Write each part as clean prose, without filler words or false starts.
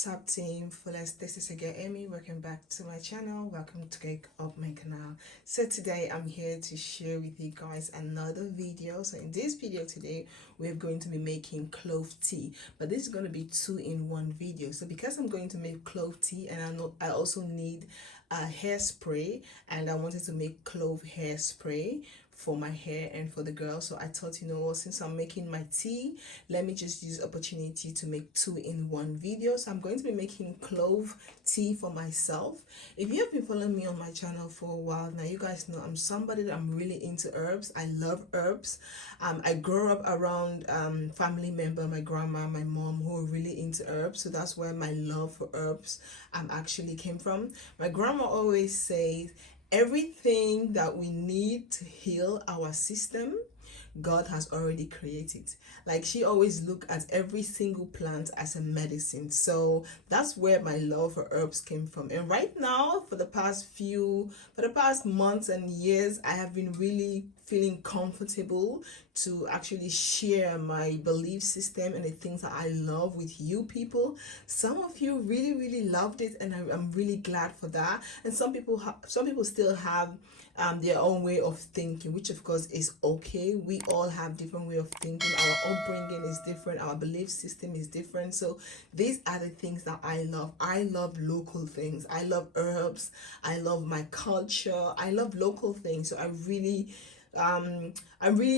What's up, team Fullest? This is again Amy. Welcome back to my channel. Welcome to Cake Up my canal. So today I'm here to share with you guys another video. So in this video today we're going to be making clove tea, but this is going to be 2-in-1 video. So because I'm going to make clove tea, and I also need a hairspray, and I wanted to make clove hairspray for my hair and for the girls. So I thought, you know what, since I'm making my tea, let me just use opportunity to make 2-in-1 videos. So I'm going to be making clove tea for myself. If you have been following me on my channel for a while now, you guys know I'm somebody that I'm really into herbs. I love herbs. I grew up around family member, my grandma, my mom, who are really into herbs. So that's where my love for herbs actually came from. My grandma always says, everything that we need to heal our system, God has already created. Like, she always look at every single plant as a medicine. So that's where my love for herbs came from. And right now, for the past months and years, I have been really feeling comfortable to actually share my belief system and the things that I love with you people. Some of you really loved it, and I'm really glad for that. And some people still have their own way of thinking, which of course is okay. We all have different way of thinking. Our upbringing is different. Our belief system is different. So these are the things that I love. I love local things. I love herbs. I love my culture. I love local things. So I'm really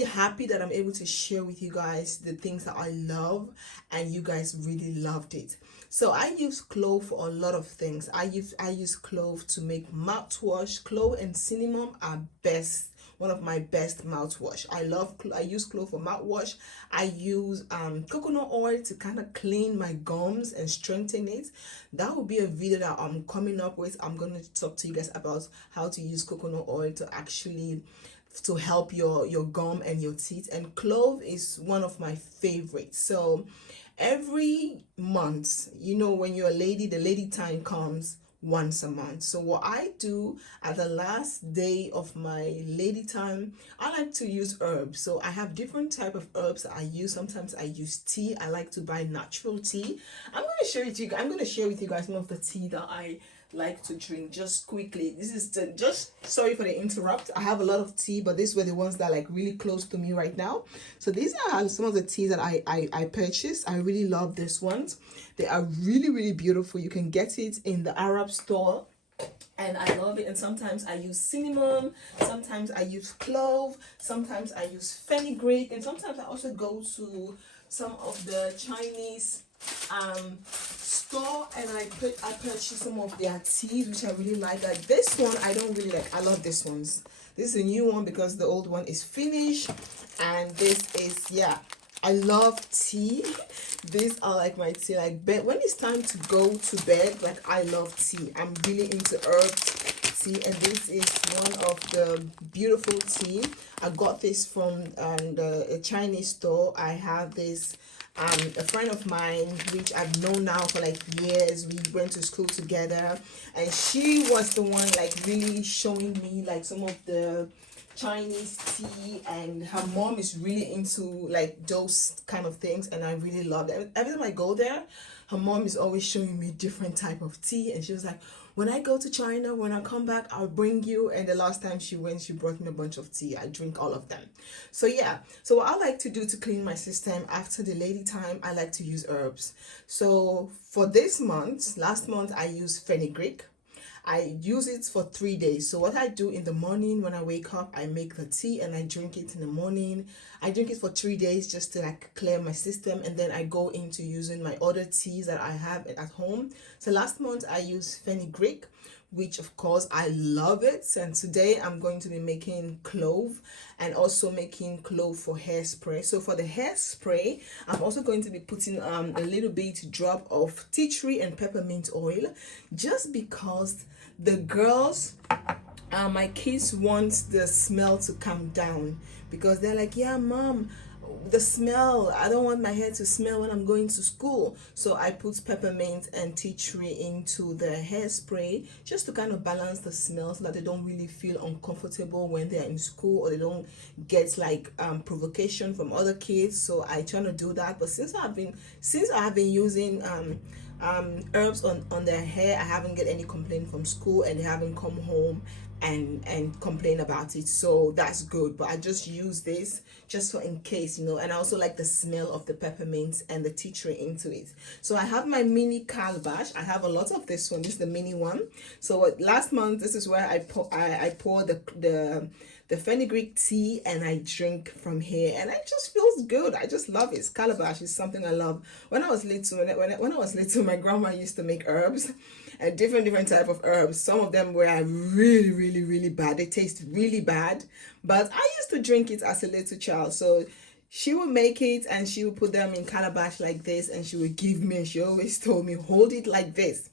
happy that I'm able to share with you guys the things that I love, and you guys really loved it. So I use clove for a lot of things. I use clove to make mouthwash. Clove and cinnamon are one of my best mouthwash. I use clove for mouthwash. I use coconut oil to kind of clean my gums and strengthen it. That will be a video that I'm coming up with. I'm going to talk to you guys about how to use coconut oil to help your gum and your teeth. And clove is one of my favorites. So every month, you know, when you're a lady, the lady time comes once a month. So what I do at the last day of my lady time, I like to use herbs. So I have different type of herbs that I use. Sometimes I use tea. I like to buy natural tea. I'm going to share with you guys some of the tea that I like to drink just quickly. This is just sorry for the interrupt. I have a lot of tea, but these were the ones that are like really close to me right now. So these are some of the teas that I purchased. I really love these ones. They are really beautiful. You can get it in the Arab store, and I love it. And sometimes I use cinnamon, sometimes I use clove, sometimes I use fenugreek, and sometimes I also go to some of the Chinese store, and I purchase some of their teas, which I really like. Like this one I don't really like. I love this ones. This is a new one because the old one is finished, and this is, yeah, I love tea. These are like my tea. Like when it's time to go to bed, like I love tea. I'm really into herb tea, and this is one of the beautiful tea. I got this from a Chinese store. I have this a friend of mine, which I've known now for like years. We went to school together, and she was the one like really showing me like some of the Chinese tea, and her mom is really into like those kind of things, and I really love it. Every time I go there, her mom is always showing me different type of tea, and she was like, when I go to China, when I come back, I'll bring you. And the last time she went, she brought me a bunch of tea. I drink all of them. So yeah, so what I like to do to clean my system after the lady time, I like to use herbs. So for this month, last month I used fenugreek. I use it for 3 days. So what I do in the morning when I wake up, I make the tea and I drink it in the morning. I drink it for 3 days just to like clear my system, and then I go into using my other teas that I have at home. So last month I used fenugreek, which of course I love it. And today I'm going to be making clove, and also making clove for hairspray. So for the hairspray, I'm also going to be putting a little bit drop of tea tree and peppermint oil, just because the girls, my kids, want the smell to come down, because they're like, yeah mom, the smell, I don't want my hair to smell when I'm going to school. So I put peppermint and tea tree into the hairspray, just to kind of balance the smell, so that they don't really feel uncomfortable when they're in school, or they don't get like provocation from other kids. So I try to do that. But since I have been using herbs on their hair. I haven't get any complaint from school, and they haven't come home and complain about it, so that's good. But I just use this just for in case, you know. And I also like the smell of the peppermint and the tea tree into it. So I have my mini calabash. I have a lot of this one. This is the mini one. So last month, this is where I pour the fenugreek tea, and I drink from here, and it just feels good. I just love it. Calabash is something I love. When I was little, when I was little, my grandma used to make herbs, and different type of herbs. Some of them were really bad. They taste really bad, but I used to drink it as a little child. So she would make it, and she would put them in calabash like this, and she would give me, and she always told me, hold it like this,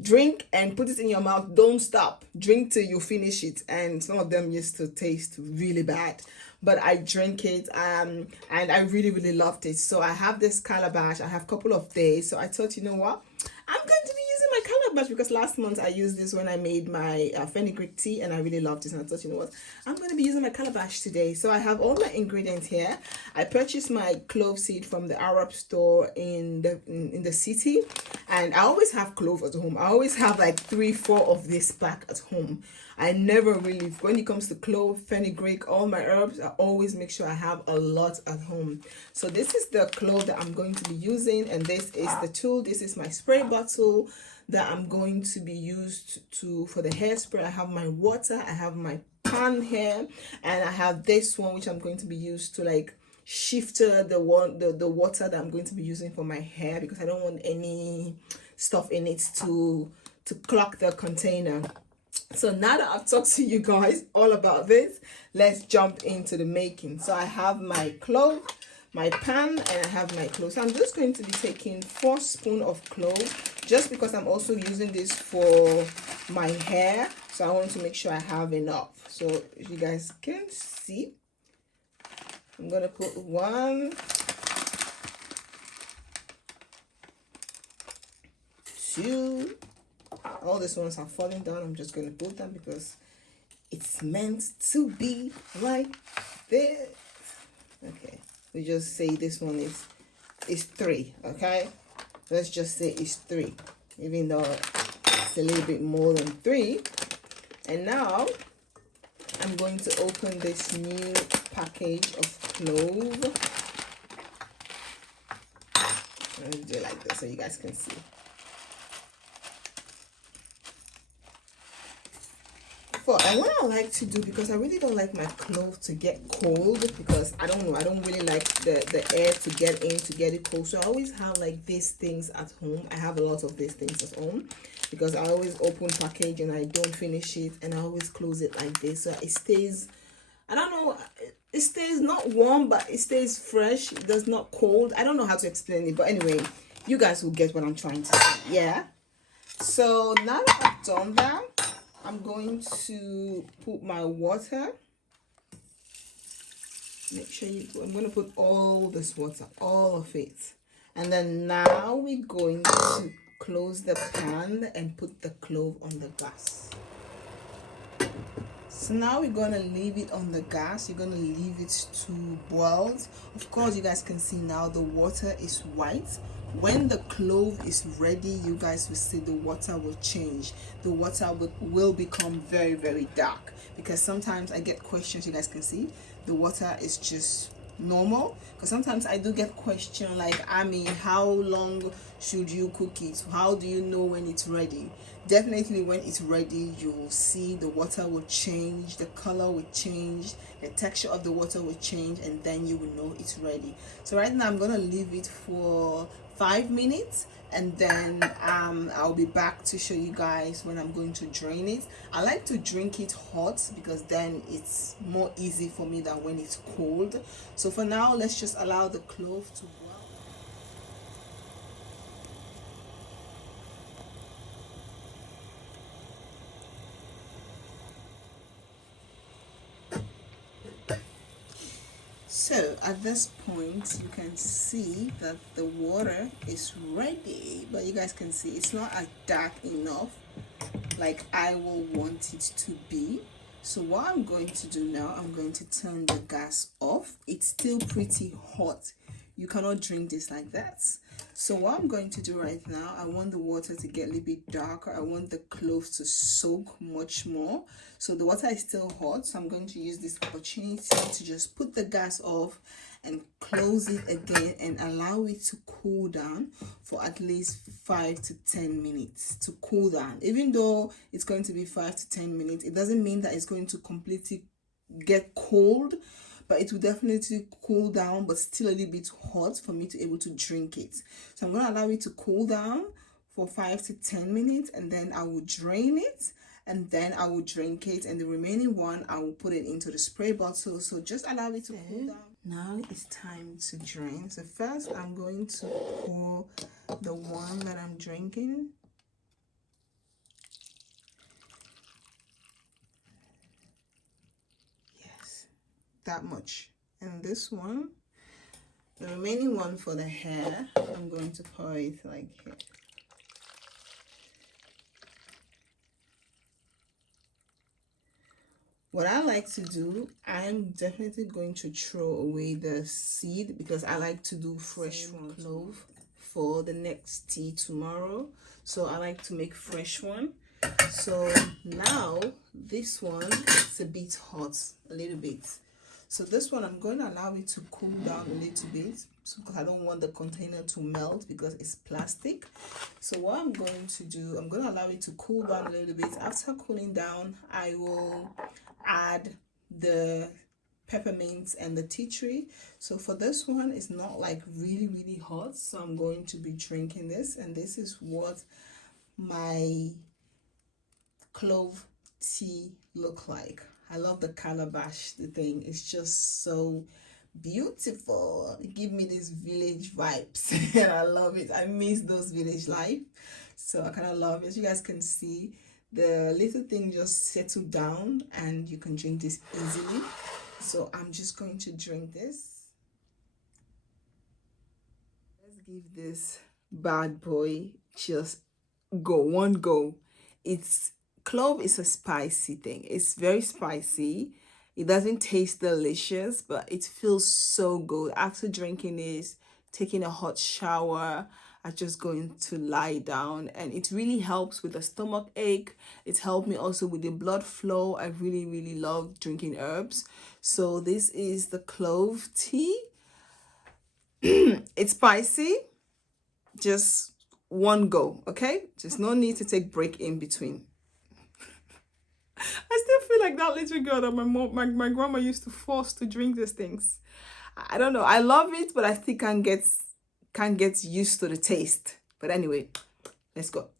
drink and put it in your mouth, don't stop, drink till you finish it. And some of them used to taste really bad, but I drank it, and I really loved it. So I have this calabash. I have a couple of days, so I thought, you know what, I'm going to be using my calabash, because last month I used this when I made my fenugreek tea, and I really loved it. And I thought, you know what, I'm going to be using my calabash today. So I have all my ingredients here. I purchased my clove seed from the Arab store in the city, and I always have clove at home. I always have like 3-4 of this pack at home. I never really, when it comes to clove, fenugreek, all my herbs, I always make sure I have a lot at home. So this is the clove that I'm going to be using, and this is the tool. This is my spray bottle that I'm going to be used for the hairspray. I have my water, I have my pan here, and I have this one which I'm going to be used to like shift the water that I'm going to be using for my hair, because I don't want any stuff in it to clog the container. So now that I've talked to you guys all about this, let's jump into the making. So I have my clove, my pan, and I have my clove. So I'm just going to be taking 4 spoons of clove, just because I'm also using this for my hair. So I want to make sure I have enough. So if you guys can see, I'm going to put 1, 2, all these ones are falling down. I'm just going to put them because it's meant to be like this. Okay, we just say this one is 3. Okay, let's just say it's 3, even though it's a little bit more than 3. And now I'm going to open this new package of clove. Let me do it like this so you guys can see. And what I like to do, because I really don't like my clove to get cold, because I don't know, I don't really like the air to get in to get it cold. So I always have like these things at home. I have a lot of these things at home, because I always open package and I don't finish it, and I always close it like this, so it stays, I don't know, it stays not warm, but it stays fresh. It does not cold. I don't know how to explain it, but anyway, you guys will get what I'm trying to say. Yeah, so now that I've done that, I'm going to put my water. Make sure I'm going to put all this water, all of it. And then now we're going to close the pan and put the clove on the gas. So now we're going to leave it on the gas. You're going to leave it to boil. Of course, you guys can see now the water is white. When the clove is ready, you guys will see the water will change. The water will become very dark, because sometimes I get questions. You guys can see the water is just normal, because sometimes I do get questions like, Ami, how long should you cook it? How do you know when it's ready? Definitely when it's ready, you'll see the water will change, the color will change, the texture of the water will change, and then you will know it's ready. So right now I'm gonna leave it for 5 minutes, and then I'll be back to show you guys when I'm going to drain it. I like to drink it hot, because then it's more easy for me than when it's cold. So for now, let's just allow the clove to boil. So at this point, you can see that the water is ready, but you guys can see it's not as dark enough like I will want it to be. So what I'm going to do now, I'm going to turn the gas off. It's still pretty hot. You cannot drink this like that. So what I'm going to do right now, I want the water to get a little bit darker. I want the cloves to soak much more. So the water is still hot, so I'm going to use this opportunity to just put the gas off and close it again and allow it to cool down for at least 5 to 10 minutes to cool down. Even though it's going to be 5 to 10 minutes, it doesn't mean that it's going to completely get cold, but it will definitely cool down, but still a little bit hot for me to able to drink it. So I'm going to allow it to cool down for 5 to 10 minutes, and then I will drain it, and then I will drink it, and the remaining one I will put it into the spray bottle. So just allow it to cool down. Now it's time to drain. So first I'm going to pour the one that I'm drinking. Yes, that much. And this one, the remaining one for the hair, I'm going to pour it like here. What I like to do, I'm definitely going to throw away the seed because I like to do fresh one clove for the next tea tomorrow. So I like to make fresh one. So now this one is a bit hot, a little bit. So this one I'm going to allow it to cool down a little bit because I don't want the container to melt because it's plastic. So what I'm going to do, I'm going to allow it to cool down a little bit. After cooling down, I will add the peppermint and the tea tree. So for this one, it's not like really hot, so I'm going to be drinking this, and this is what my clove tea look like. I love the calabash, the thing. It's just so beautiful. Give me these village vibes and I love it. I miss those village life, so I kind of love it. As you guys can see, the little thing just settled down and you can drink this easily. So I'm just going to drink this. Let's give this bad boy just one go. It's clove is a spicy thing. It's very spicy. It doesn't taste delicious, but it feels so good. After drinking this, taking a hot shower, I'm just going to lie down, and it really helps with the stomach ache. It helped me also with the blood flow. I really love drinking herbs. So this is the clove tea. It's spicy. Just one go, okay? Just no need to take break in between. I still feel like that little girl that my grandma used to force to drink these things. I don't know. I love it, but I still can't get used to the taste. But anyway, let's go.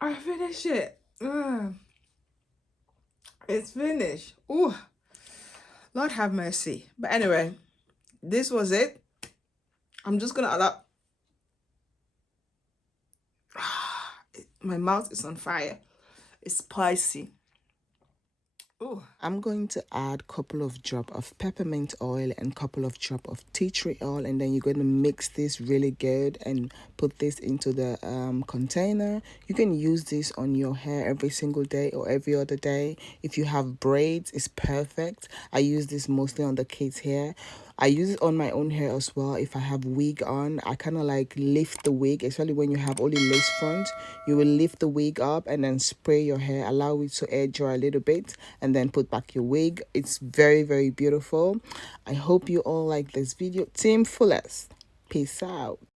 I finished it. It's finished. Ooh, Lord have mercy. But anyway, this was it. I'm just gonna allow. My mouth is on fire. It's spicy. Ooh. I'm going to add a couple of drops of peppermint oil and couple of drops of tea tree oil, and then you're going to mix this really good and put this into the container. You can use this on your hair every single day or every other day. If you have braids, it's perfect. I use this mostly on the kids' hair. I use it on my own hair as well. If I have wig on, I kind of like lift the wig, especially when you have only lace front. You will lift the wig up and then spray your hair, allow it to air dry a little bit, and then put back your wig. It's very beautiful. I hope you all like this video. Team Fullest, peace out.